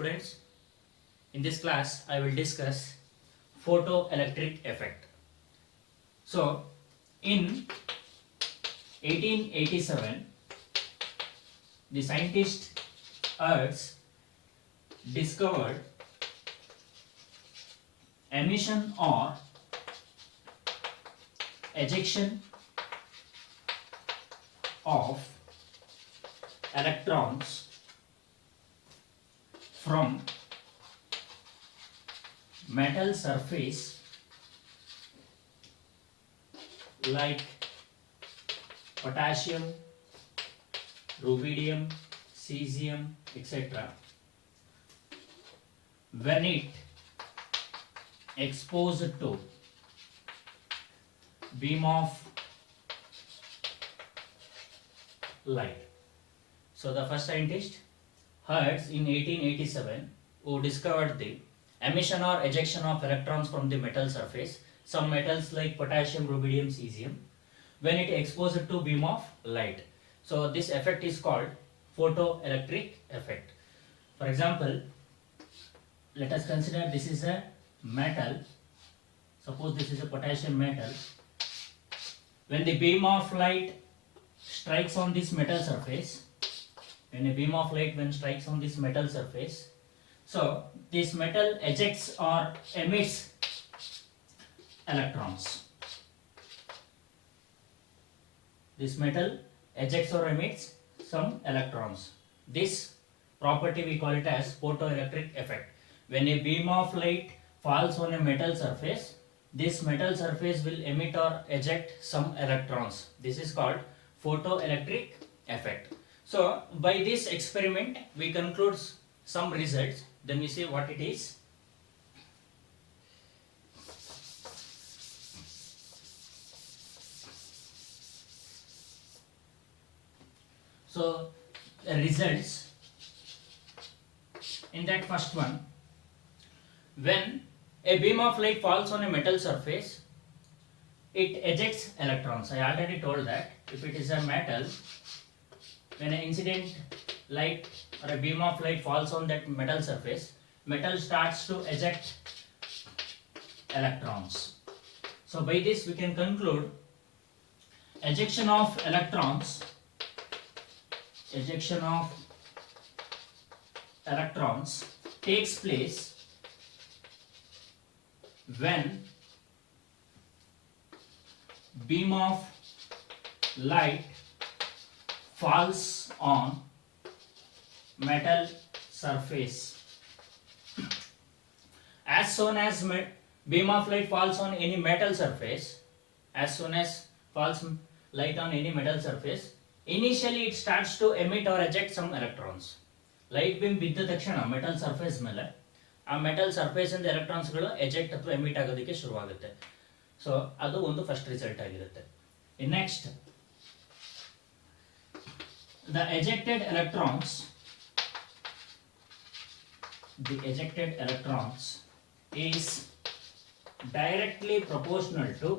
students, in this class I will discuss photoelectric effect. So in 1887 the scientist Hertz discovered emission or ejection of electrons from metal surface like potassium, rubidium, cesium, etc. when it exposed to beam of light. So the first scientist Hertz in 1887 who discovered the emission or ejection of electrons from the metal surface, some metals like potassium, rubidium, cesium, when it exposed to beam of light. So this effect is called photoelectric effect. For example, let us consider this is a metal. Suppose this is a potassium metal. When the beam of light strikes on this metal surface, strikes on this metal surface, so this metal ejects or emits electrons. This metal ejects or emits some electrons. This property we call it as photoelectric effect. When a beam of light falls on a metal surface, this metal surface will emit or eject some electrons. This is called photoelectric effect. So by this experiment we conclude some results, then we see what it is. So the results in that first one, when a beam of light falls on a metal surface, it ejects electrons. I already told that if it is a metal, when an incident light or a beam of light falls on that metal surface, metal starts to eject electrons. So by this we can conclude ejection of electrons takes place when beam of light falls on metal surface. As soon as beam of light falls on any metal surface, initially it starts to emit or eject some electrons. Light beam ಬಿದ್ದ ತಕ್ಷಣ metal surface ಮೇಲೆ ಆ metal surface ಇಂದ electrons ಗಳು eject ಅಥವಾ emit ಆಗೋದಕ್ಕೆ ಶುರುವಾಗುತ್ತೆ. ಸೊ ಅದು ಒಂದು ಫಸ್ಟ್ ರಿಸಲ್ಟ್ ಆಗಿರುತ್ತೆ. Next, the ejected electrons is directly proportional to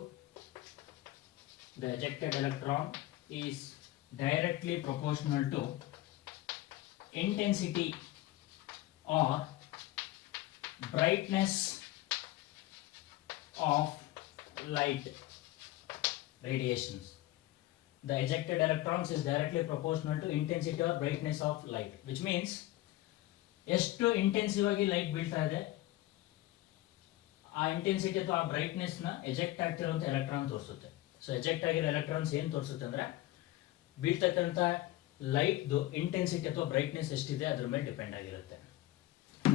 intensity or brightness of light radiations. The ejected electrons is directly proportional to intensity or brightness of light, which means ಎಷ್ಟು ಇಂಟೆನ್ಸಿವ್ ಆಗಿ ಲೈಟ್ ಬೀಳ್ತಾ ಇದೆ ಆ ಇಂಟೆನ್ಸಿಟಿ ಅಥವಾ ಆ ಬ್ರೈಟ್ನೆಸ್ ನ ಎಜೆಕ್ಟ್ ಆಗ್ತಿರುವಂತ ಎಲೆಕ್ಟ್ರಾನ್ ತೋರಿಸುತ್ತೆ. ಸೊ ಎಜೆಕ್ಟ್ ಆಗಿರೋ ಎಲೆಕ್ಟ್ರಾನ್ಸ್ ಏನು ತೋರಿಸುತ್ತೆ ಅಂದ್ರೆ ಬೀಳ್ತಕ್ಕಂಥ ಲೈಟ್ ಇಂಟೆನ್ಸಿಟಿ ಅಥವಾ ಬ್ರೈಟ್ನೆಸ್ ಎಷ್ಟಿದೆ ಅದ್ರ ಮೇಲೆ ಡಿಪೆಂಡ್ ಆಗಿರುತ್ತೆ.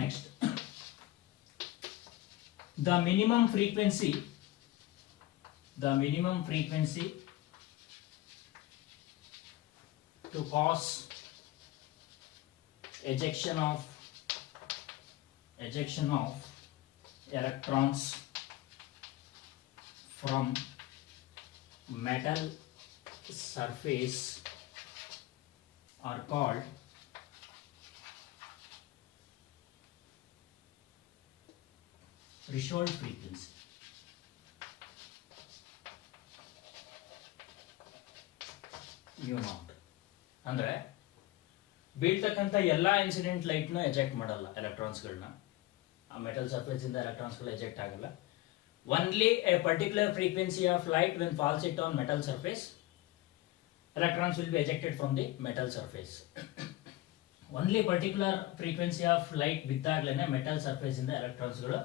Next, the minimum frequency to cause ejection of electrons from metal surface are called threshold frequency. mu naught ಅಂದ್ರೆ ಬೀಳ್ತಕ್ಕಂಥ ಎಲ್ಲ ಇನ್ಸಿಡೆಂಟ್ ಲೈಟ್ನು ಎಜೆಕ್ಟ್ ಮಾಡಲ್ಲ ಎಲೆಕ್ಟ್ರಾನ್ಸ್ಗಳನ್ನ. ಆ ಮೆಟಲ್ ಸರ್ಫೇಸ್ ಇಂದ ಎಲೆಕ್ಟ್ರಾನ್ಸ್ಗಳು ಎಜೆಕ್ಟ್ ಆಗಲ್ಲ. Only a particular frequency of light when falls it on metal surface, electrons will be ejected from the metal surface. Only particular frequency of light ಬಿದ್ದಾಗಲೇ ಮೆಟಲ್ ಸರ್ಫೇಸ್ ಇಂದ ಎಲೆಕ್ಟ್ರಾನ್ಸ್ಗಳು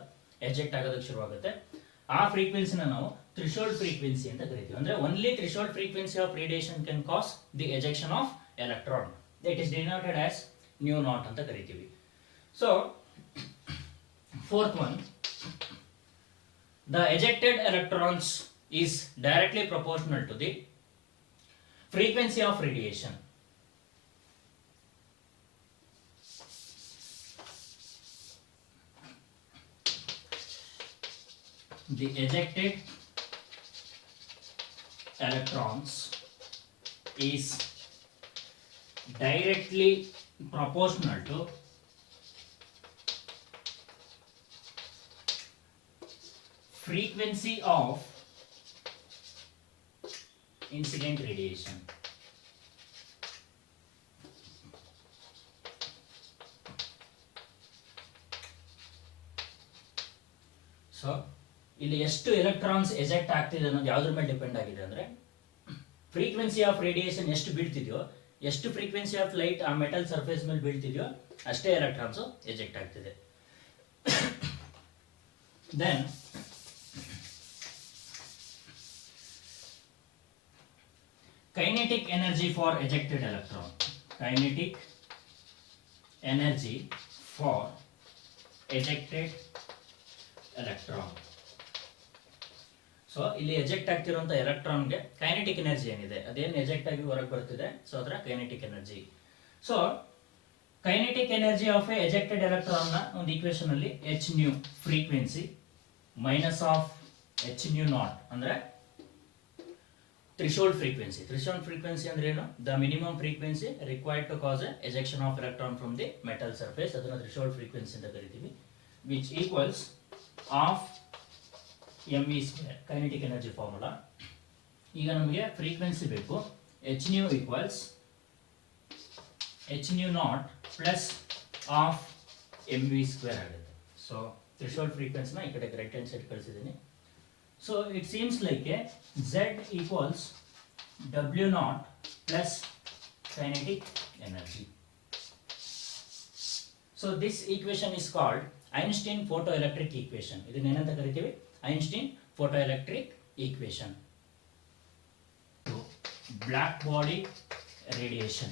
ಎಜೆಕ್ಟ್ ಆಗೋದಕ್ಕೆ ಶುರುವಾಗುತ್ತೆ. ಆ ಫ್ರೀಕ್ವೆನ್ಸಿನ ನಾವು ಥ್ರೆಶೋಲ್ಡ್ ಫ್ರೀಕ್ವೆನ್ಸಿ ಅಂತ ಕರಿತೀವಿ. ಅಂದ್ರೆ only threshold frequency of radiation can cause the ejection of electron. That is denoted as nu naught ಅಂತ ಕರಿತೀವಿ. So fourth one, the ejected electrons is directly proportional to the frequency of radiation. The ejected electrons is directly proportional to frequency of incident radiation. So ಇಲ್ಲಿ ಎಷ್ಟು electrons eject ಆಗ್ತಿದೆ ಅನ್ನೋದು ಯಾವುದ್ರ ಮೇಲೆ ಡಿಪೆಂಡ್ ಆಗಿದೆ ಅಂದ್ರೆ ಫ್ರೀಕ್ವೆನ್ಸಿ ಆಫ್ ರೇಡಿಯೇಷನ್ ಎಷ್ಟು ಬೀಳ್ತಿದೆಯೋ, ಎಷ್ಟು ಫ್ರೀಕ್ವೆನ್ಸಿ ಆಫ್ ಲೈಟ್ ಆ ಮೆಟಲ್ ಸರ್ಫೇಸ್ ಮೇಲೆ ಬೀಳ್ತಿದೆಯೋ ಅಷ್ಟೇ ಎಲೆಕ್ಟ್ರಾನ್ಸ್ ಎಜೆಕ್ಟ್ ಆಗ್ತಿದೆ. Then kinetic energy for ejected electron. Kinetic energy for ejected electron. So ಇಲ್ಲಿ ಎಜೆಕ್ಟ್ ಆಗ್ತಿರುವಂತ ಎಲೆಕ್ಟ್ರಾನ್ಗೆ ಕೈನೆಟಿಕ್ ಎನರ್ಜಿ ಏನಿದೆ ಅದೇನು ಎಜೆಕ್ಟ್ ಆಗಿ ಹೊರಗೆ ಬರ್ತಿದೆ, ಸೊ ಅದರ kinetic energy. So kinetic energy of a ejected electron ನ ಒಂದು ಈಕ್ವೇಶನ್ ಅಲ್ಲಿ h nu frequency minus of h nu naught ಅಂದ್ರೆ threshold frequency. Threshold frequency ಅಂದ್ರೆ ಏನು? The minimum frequency required to cause a ejection of electron from the metal surface. ಅದನ್ನ threshold frequency ಅಂತ ಕರಿತೀವಿ. Which equals half mv square. Kinetic energy formula. ಈಗ ನಮಗೆ ಫ್ರೀಕ್ವೆನ್ಸಿ ಬೇಕು. h nu equals h nu naught plus half mv square ಆಗುತ್ತೆ. So threshold frequency ನ ಈ ಕಡೆ ರೈಟ್ ಹ್ಯಾಂಡ್ ಸೈಡ್ ಕಳಿಸಿದ್ದೀನಿ. So it seems like a Z equals W naught plus kinetic energy. So this equation is called Einstein photoelectric equation. ಇದನ್ನ ಏನಂತ ಕರಿತೀವಿ? Einstein photoelectric equation. Black body radiation.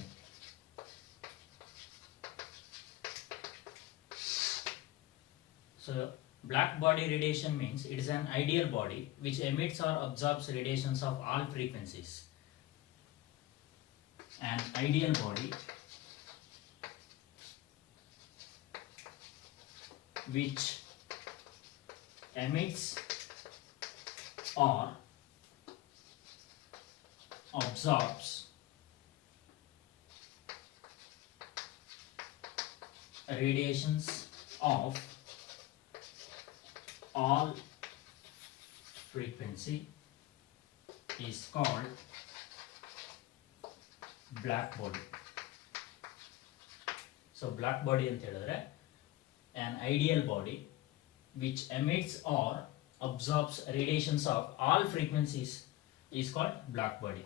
So black body radiation means it is an ideal body which emits or absorbs radiations of all frequencies. An ideal body which emits or absorbs radiations of all frequency is called black body. So black body ಅಂತ ಹೇಳಿದ್ರೆ an ideal body which emits or absorbs radiations of all frequencies is called black body.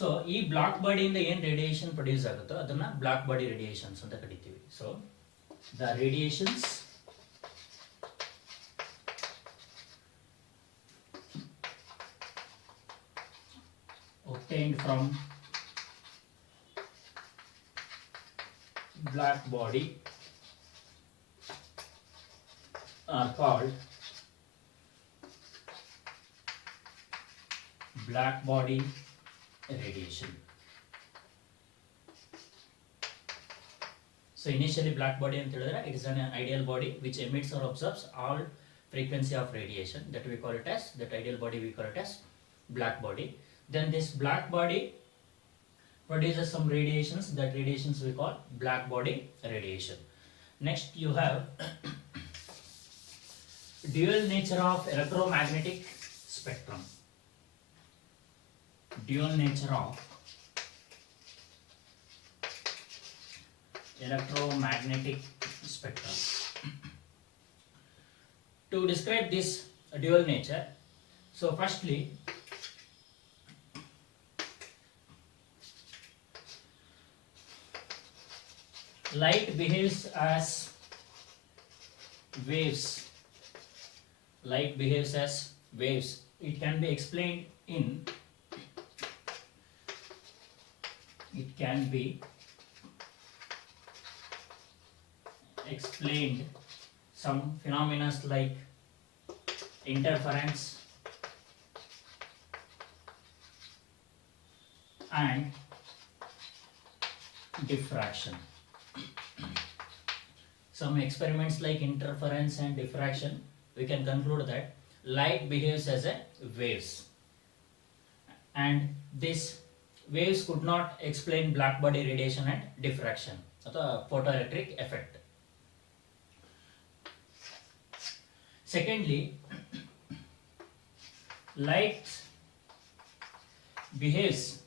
So ಈ black body ಇಂದ ಏನು radiation produce ಆಗುತ್ತೋ ಅದನ್ನ black body radiations ಅಂತ ಕರಿತೀವಿ. So the radiations obtained from black body are called black body radiation. So initially black body ಅಂತ ಹೇಳಿದ್ರೆ it is an ideal body which emits or absorbs all frequency of radiation, that we call it as, that ideal body we call it as black body. Then this black body produces some radiations, that radiations we call black body radiation. Next you have dual nature of electromagnetic spectrum. Dual nature of electromagnetic spectrum. To describe this dual nature, so firstly, light behaves as waves. Light behaves as waves. It can be explained in, it can be explained some phenomena like interference and diffraction. Some experiments like interference and diffraction, we can conclude that light behaves as a waves, and these waves could not explain black body radiation and diffraction or photoelectric effect. Secondly, light behaves,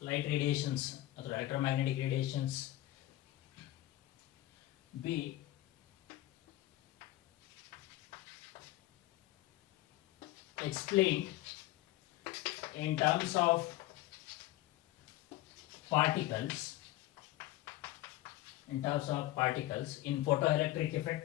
light radiations or electromagnetic radiations be explained in terms of particles, in photoelectric effect,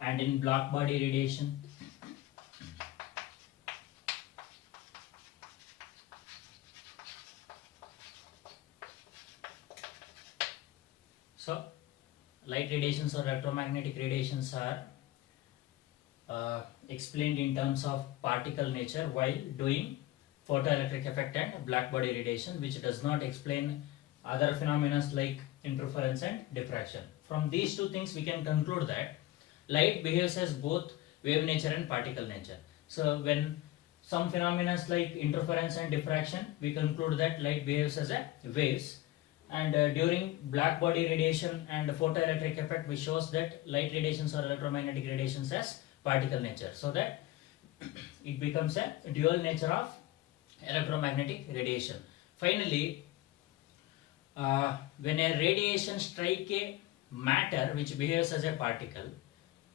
and in black body radiation. So light radiations or electromagnetic radiations are explained in terms of particle nature while doing photoelectric effect and black body radiation, which does not explain other phenomena like interference and diffraction. From these two things we can conclude that light behaves as both wave nature and particle nature. So when some phenomena like interference and diffraction, we conclude that light behaves as a waves, and during black body radiation and photoelectric effect, we shows that light radiations or electromagnetic radiations as particle nature, so that it becomes a dual nature of electromagnetic radiation. Finally, when a radiation strike a matter which behaves as a particle,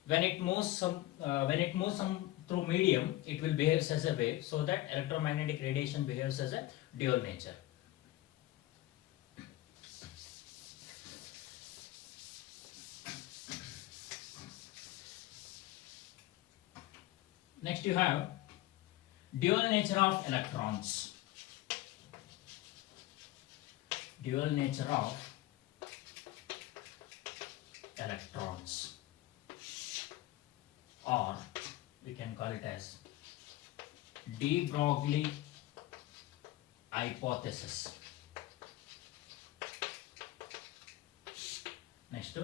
when it moves some through medium, it will behave as a wave, so that electromagnetic radiation behaves as a dual nature. Next you have dual nature of electrons. Dual nature of electrons, or we can call it as de Broglie hypothesis. Next,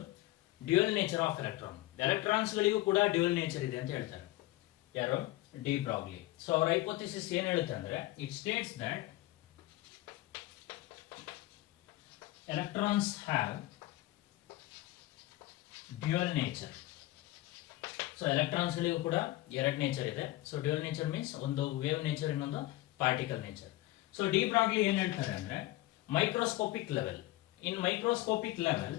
dual nature of electron. Electrons ಗಳಿಗೂ ಕೂಡ dual nature ಇದೆ ಅಂತ ಹೇಳ್ತಾರೆ. ಯಾರು? D Broglie. So ಅವರ ಹೈಪೋಥೆಸಿಸ್ ಏನು ಹೇಳುತ್ತೆ ಅಂದ್ರೆ, it States that electrons have dual nature. So electrons ಗಳಿಗೂ ಕೂಡ ಎರಡು ನೇಚರ್ ಇದೆ. ಸೊ ಡ್ಯುಯಲ್ ನೇಚರ್ ಮೀನ್ಸ್ ಒಂದು ವೇವ್ ನೇಚರ್, ಇನ್ನೊಂದು particle nature. So de Broglie ಏನ್ ಹೇಳ್ತಾರೆ ಅಂದ್ರೆ, microscopic level, in microscopic level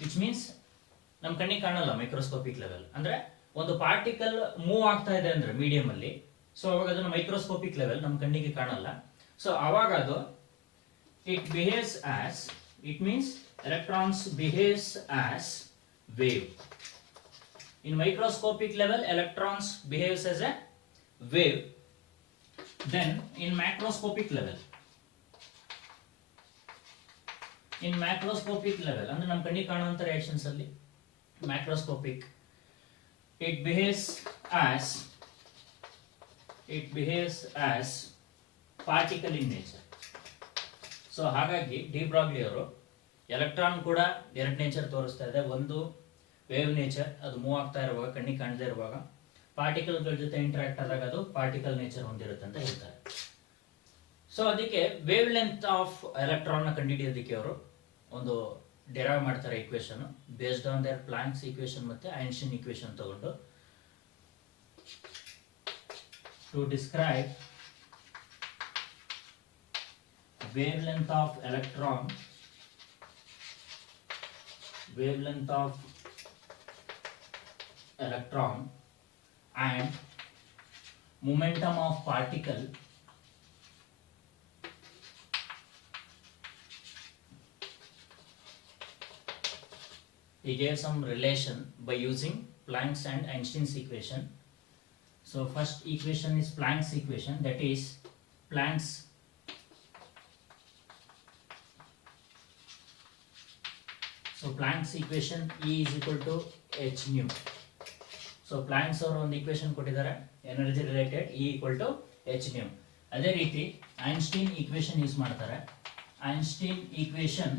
which means ನಮ್ಮ ಕಣ್ಣಿಗೆ ಕಾಣಲ್ಲ. ಮೈಕ್ರೋಸ್ಕೋಪಿಕ್ ಲೆವೆಲ್ ಅಂದ್ರೆ ಒಂದು ಪಾರ್ಟಿಕಲ್ ಮೂವ್ ಆಗ್ತಾ ಇದೆ ಅಂದ್ರೆ ಮೀಡಿಯಂ ಅಲ್ಲಿ, ಸೊ ಅವಾಗ ಅದನ್ನು ಮೈಕ್ರೋಸ್ಕೋಪಿಕ್ ಲೆವೆಲ್ ನಮ್ಮ ಕಣ್ಣಿಗೆ ಕಾಣಲ್ಲ. ಸೊ ಅವಾಗ ಅದು it behaves as, it means electrons behaves as wave. In microscopic level, electrons behaves as a wave. Then in macroscopic level, ಅಂದ್ರೆ ನಮ್ಮ ಕಣ್ಣಿಗೆ ಕಾಣುವಂತ ರಿಯಾಕ್ಷನ್ಸ್ ಅಲ್ಲಿ macroscopic, it behaves as particle in nature. So ಹಾಗಾಗಿ ಡಿ ಬ್ರಾಗ್ಲಿ ಅವರು ಎಲೆಕ್ಟ್ರಾನ್ ಕೂಡ ಎರಡು ನೇಚರ್ ತೋರಿಸ್ತಾ ಇದೆ. ಒಂದು ವೇವ್ ನೇಚರ್, ಅದು ಮೂವ್ ಆಗ್ತಾ ಇರುವಾಗ ಕಣ್ಣಿಗೆ ಕಾಣದೇ ಇರುವಾಗ, ಪಾರ್ಟಿಕಲ್ಗಳ ಜೊತೆ ಇಂಟರಾಕ್ಟ್ ಆದಾಗ ಅದು ಪಾರ್ಟಿಕಲ್ ನೇಚರ್ ಹೊಂದಿರುತ್ತೆ ಅಂತ ಹೇಳ್ತಾರೆ. ಸೊ ಅದಕ್ಕೆ ವೇವ್ ಲೆಂತ್ ಆಫ್ ಎಲೆಕ್ಟ್ರಾನ್ ನ ಕಂಡುಹಿಡಿಯೋದಕ್ಕೆ ಅವರು ಒಂದು ಡೆರೈವ್ ಮಾಡ್ತಾರೆ equation based on there planks equation ಮತ್ತೆ ಐನ್ಸ್ಟೈನ್ ಇಕ್ವೇಶನ್ ತಗೊಂಡು. to describe wavelength of electron, and momentum of particle he gave some relation by using Planck's and Einstein's equation. So first equation is Planck's equation, that is Planck's equation E is equal to h nu. So Planck's ಅವರು ಒಂದು equation ಕೊಟ್ಟಿದ್ದಾರೆ energy related E equal to h nu. ಅದೇ ರೀತಿ Einstein equation use ಮಾಡ್ತಾರೆ. Einstein equation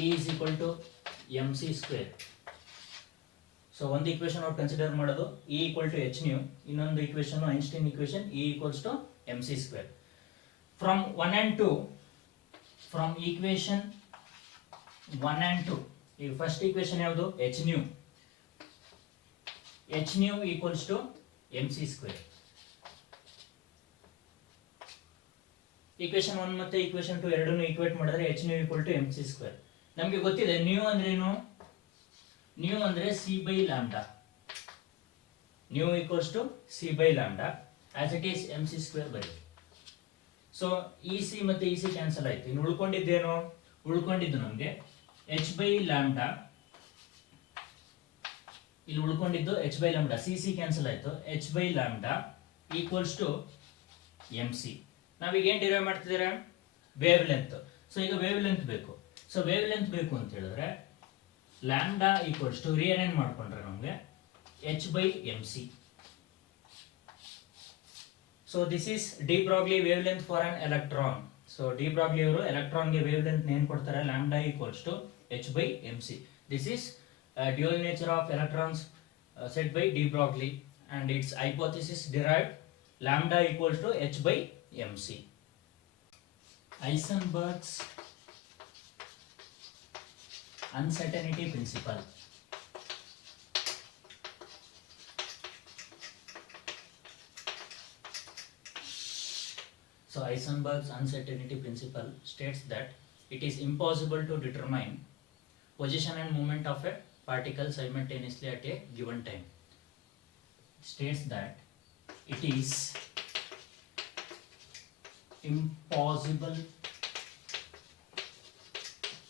E is equal to mc square. So ಒಂದು equation ನಾವು ಕನ್ಸಿಡರ್ ಮಾಡೋದು E equal to h nu, ಇನ್ನೊಂದು equation Einstein equation E equals to mc square. From 1 and 2, from equation 1 and 2, ಈ first equation ಯಾವುದು h nu equals to mc square. equation 1 ಮತ್ತೆ equation 2 ಎರಡನ್ನು ಈಕ್ವೇಟ್ ಮಾಡಿದ್ರೆ h nu equal to mc square. ನಮಗೆ ಗೊತ್ತಿದೆ nu ಅಂದ್ರೆ ಏನು, nu ಅಂದ್ರೆ c by lambda, nu equals to c by lambda as it is mc square ಬರೀ. ಸೊ ec ಮತ್ತೆ ec ಕ್ಯಾನ್ಸಲ್ ಆಯ್ತು, ಇನ್ನು ಉಳ್ಕೊಂಡಿದ್ದು ನಮಗೆ h by lambda, ಇಲ್ಲಿ ಉಳ್ಕೊಂಡಿದ್ದು h by lambda, cc cancel ಆಯ್ತು, h by lambda equals to mc. ನಾವೀಗ ಏನು ಡಿರೈವ್ ಮಾಡ್ತಿದ್ದೀರಾ, ವೇವ್ ಲೆಂತ್. ಸೊ ಈಗ ವೇವ್ ಲೆಂತ್ ಬೇಕು. ಸೊ ವೇವ್ ಲೆಂತ್ ಬೇಕು ಅಂತ ಹೇಳಿದ್ರೆ ಲ್ಯಾಂಬ್ಡಾ ಈಕ್ವಲ್ಸ್ ಟು ರಿಅರೇಂಜ್ ಮಾಡ್ಕೊಂಡ್ರೆ ನಮಗೆ h by mc. So this is de Broglie wavelength for an electron. So de Broglie ಅವರು ಎಲೆಕ್ಟ್ರಾನ್ಗೆ ವೇವ್ ಲೆಂತ್ ಏನು ಕೊಡ್ತಾರೆ, lambda equals to h by mc. This is dual nature of electrons said by de Broglie, and its hypothesis derived lambda equals to h by mc. Heisenberg's uncertainty principle. So Heisenberg's uncertainty principle states that it is impossible to determine position and movement of a particle simultaneously at a given time. It states that it is impossible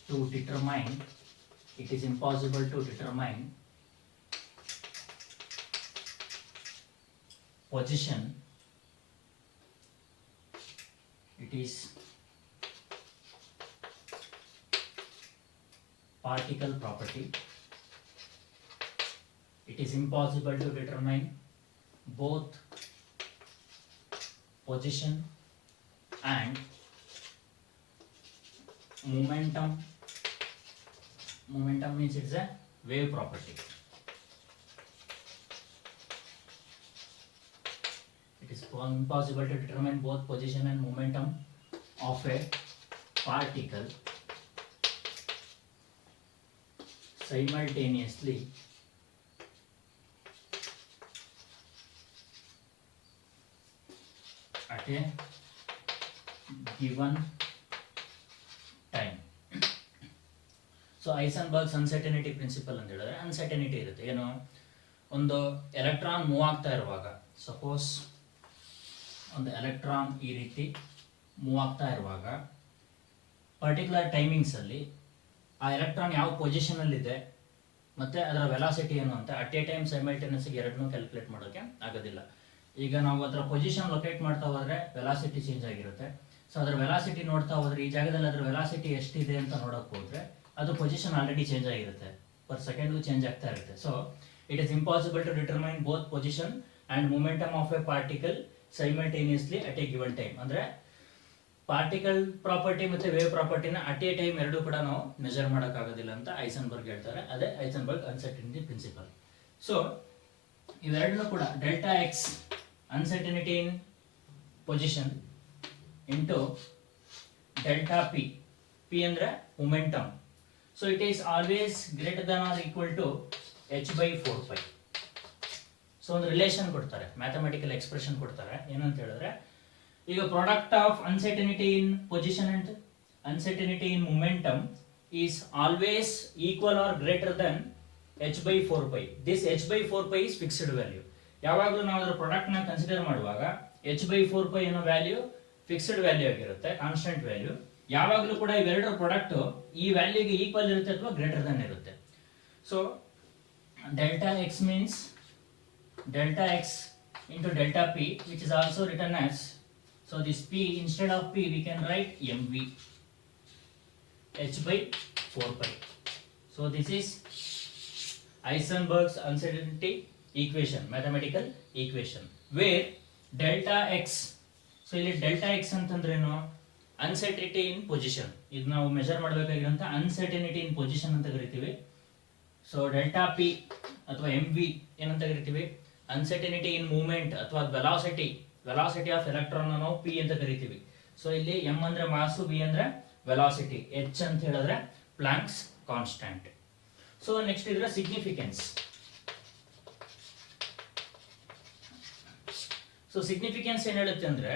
to determine position, it is particle property. It is impossible to determine both position and momentum. Momentum means it's a wave property. It is impossible to determine both position and momentum of a particle simultaneously at a given time. So Heisenberg's uncertainty principle ಅಂತ ಹೇಳಿದ್ರೆ ಅನ್ಸರ್ಟನಿಟಿ ಇರುತ್ತೆ. ಏನು, ಒಂದು electron move ಆಗ್ತಾ ಇರುವಾಗ, ಸಪೋಸ್ ಒಂದು ಎಲೆಕ್ಟ್ರಾನ್ ಈ ರೀತಿ ಮೂವ್ ಆಗ್ತಾ ಇರುವಾಗ ಪರ್ಟಿಕ್ಯುಲರ್ ಟೈಮಿಂಗ್ಸಲ್ಲಿ ಆ ಎಲೆಕ್ಟ್ರಾನ್ ಯಾವ ಪೊಸಿಷನಲ್ಲಿದೆ ಮತ್ತು ಅದರ ವೆಲಾಸಿಟಿ ಏನು ಅಂತ ಅಟ್ ಎ ಟೈಮ್ ಸೈಮಲ್ಟೇನಿಯಸ್ಗೆ ಎರಡನ್ನೂ ಕ್ಯಾಲ್ಕುಲೇಟ್ ಮಾಡೋಕ್ಕೆ ಆಗೋದಿಲ್ಲ. ಈಗ ನಾವು ಅದರ ಪೊಸಿಷನ್ ಲೊಕೇಟ್ ಮಾಡ್ತಾ ಹೋದರೆ ವೆಲಾಸಿಟಿ ಚೇಂಜ್ ಆಗಿರುತ್ತೆ. ಸೊ ಅದರ ವೆಲಾಸಿಟಿ ನೋಡ್ತಾ ಹೋದರೆ ಈ ಜಾಗದಲ್ಲಿ ಅದರ ವೆಲಾಸಿಟಿ ಎಷ್ಟಿದೆ ಅಂತ ನೋಡೋಕೆ ಹೋದರೆ ಅದು ಪೊಸಿಷನ್ ಆಲ್ರೆಡಿ ಚೇಂಜ್ ಆಗಿರುತ್ತೆ, ಪರ್ ಸೆಕೆಂಡ್ಗೂ ಚೇಂಜ್ ಆಗ್ತಾ ಇರುತ್ತೆ. So it is impossible to determine both position and momentum of a particle simultaneously at a given time. ಅಂದರೆ ಪಾರ್ಟಿಕಲ್ ಪ್ರಾಪರ್ಟಿ ಮತ್ತು ವೇವ್ ಪ್ರಾಪರ್ಟಿನ ಅಟ್ ಎ ಟೈಮ್ ಎರಡೂ ಕೂಡ ನಾವು ಮೆಜರ್ ಮಾಡೋಕ್ಕಾಗೋದಿಲ್ಲ ಅಂತ ಐಸನ್ಬರ್ಗ್ ಹೇಳ್ತಾರೆ. ಅದೇ ಐಸನ್ಬರ್ಗ್ ಅನ್ಸರ್ಟನಿಟಿ ಪ್ರಿನ್ಸಿಪಲ್. ಸೊ ಇವೆರಡನ್ನೂ ಕೂಡ delta X uncertainty in position into delta P, P ಅಂದರೆ momentum. So it is always greater than or equal to h by 4 pi. So so ಒಂದು ರಿಲೇಷನ್ ಕೊಡ್ತಾರೆ, ಮ್ಯಾಥಮೆಟಿಕಲ್ ಎಕ್ಸ್ಪ್ರೆಷನ್ ಕೊಡ್ತಾರೆ. ಏನಂತ ಹೇಳಿದ್ರೆ, ಈಗ product of uncertainty in position and uncertainty in momentum is always equal or greater than h/4π. This h/4π is fixed value. ಯಾವಾಗಲೂ ನಾವು ಅದರ product ನ ಕನ್ಸಿಡರ್ ಮಾಡುವಾಗ h/4π ಅನ್ನೋ ವ್ಯಾಲ್ಯೂ ಫಿಕ್ಸ್ಡ್ ವ್ಯಾಲ್ಯೂ ಆಗಿರುತ್ತೆ, ಕಾನ್ಸ್ಟೆಂಟ್ ವ್ಯಾಲ್ಯೂ. ಯಾವಾಗಲೂ ಕೂಡ ಇವೆರಡರ ಪ್ರಾಡಕ್ಟ್ ಈ ವ್ಯಾಲ್ಯೂಗೆ ಈಕ್ವಲ್ ಇರುತ್ತೆ ಅಥವಾ ಗ್ರೇಟರ್ ದನ್ ಇರುತ್ತೆ. So delta X means delta x into delta p, which is also written as, so this p, instead of p we can write mv h/4π. So this is Heisenberg's uncertainty equation, mathematical equation, where delta x, so ಇಲ್ಲಿ delta x ಅಂತಂದ್ರೆ ಏನು, uncertainty in position. ಇದು ನಾವು ಮೆಜರ್ ಮಾಡಬೇಕಾಗಿರುವಂತ uncertainty in position ಅಂತ ಕರಿತೀವಿ. So delta P ಅಥವಾ mv ಏನಂತ ಕರಿತೀವಿ, ಅನ್ಸರ್ಟನಿಟಿ ಇನ್ ಮೂವ್ಮೆಂಟ್ ಅಥವಾ ವೆಲಾಸಿಟಿ ಆಫ್ ಎಲೆಕ್ಟ್ರಾನ್ ನಾವು ಪಿ ಅಂತ ಕರಿತೀವಿ. ಸೊ ಇಲ್ಲಿ ಎಂ ಅಂದ್ರೆ ಮಾಸು, ವಿ ಅಂದ್ರೆ ವೆಲಾಸಿಟಿ, ಎಚ್ ಅಂತ ಹೇಳಿದ್ರೆ ಪ್ಲಾಂಕ್ಸ್ ಕಾನ್ಸ್ಟಂಟ್. ಸೊ ನೆಕ್ಸ್ಟ್ ಇದ್ರೆ ಸಿಗ್ನಿಫಿಕೆನ್ಸ್. ಸೊ ಸಿಗ್ನಿಫಿಕೆನ್ಸ್ ಏನ್ ಹೇಳುತ್ತೆ ಅಂದ್ರೆ,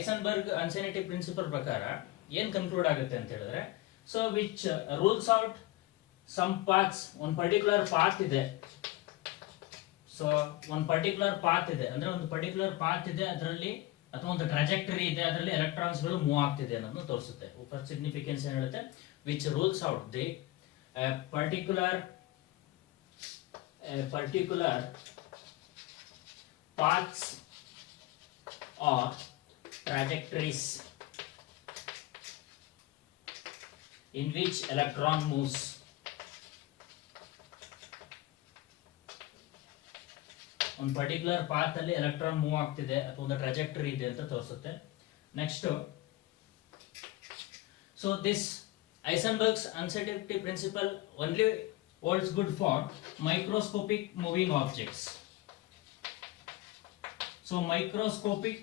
ಐಸನ್ಬರ್ಗ್ ಅನ್ಸರ್ಟನಿಟಿ ಪ್ರಿನ್ಸಿಪಲ್ ಪ್ರಕಾರ ಏನ್ ಕನ್ಕ್ಲೂಡ್ ಆಗುತ್ತೆ ಅಂತ ಹೇಳಿದ್ರೆ, so which rules out some paths, ಒಂದು ಪರ್ಟಿಕ್ಯುಲರ್ ಪಾತ್ ಇದೆ. ಸೊ ಒಂದು ಪರ್ಟಿಕ್ಯುಲರ್ ಪಾತ್ ಇದೆ ಅಂದ್ರೆ ಒಂದು ಪರ್ಟಿಕ್ಯುಲರ್ ಪಾತ್ ಇದೆ ಅದರಲ್ಲಿ, ಅಥವಾ ಒಂದು ಟ್ರಾಜೆಕ್ಟರಿ ಇದೆ ಅದರಲ್ಲಿ ಎಲೆಕ್ಟ್ರಾನ್ಸ್ ಗಳು ಮೂವ್ ಆಗ್ತಿದೆ ಅನ್ನೋದನ್ನ ತೋರಿಸುತ್ತೆ. ಫಸ್ಟ್ ಸಿಗ್ನಿಫಿಕೆನ್ಸ್ ಏನ್ ಹೇಳುತ್ತೆ, which rules out the particular paths or trajectories in which electron moves. ಒಂದು ಪರ್ಟಿಕ್ಯುಲರ್ ಪಾತ್ ಅಲ್ಲಿ ಎಲೆಕ್ಟ್ರಾನ್ ಮೂವ್ ಆಗ್ತಿದೆ ಅಥವಾ ಒಂದು ಟ್ರಾಜೆಕ್ಟರಿ ಇದೆ ಅಂತ ತೋರಿಸುತ್ತೆ. Next, so this Heisenberg's uncertainty principle only holds good for microscopic moving objects. So microscopic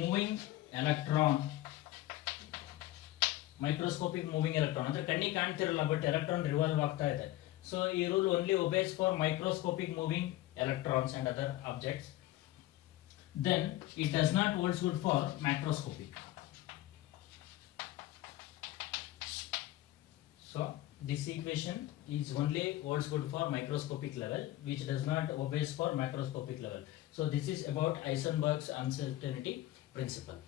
moving electron ಅಂದ್ರೆ ಕಣ್ಣಿಗೆ ಕಾಣ್ತಿರಲ್ಲ ಬಟ್ ಎಲೆಕ್ಟ್ರಾನ್ ರಿವಾಲ್ವ್ ಆಗ್ತಾ ಇದೆ. ಸೊ ಈ rule only obeys for microscopic moving electrons and other objects. Then it does not holds good for macroscopic. So this equation is only holds good for microscopic level, which does not obeys for macroscopic level. So this is about Heisenberg's uncertainty principle.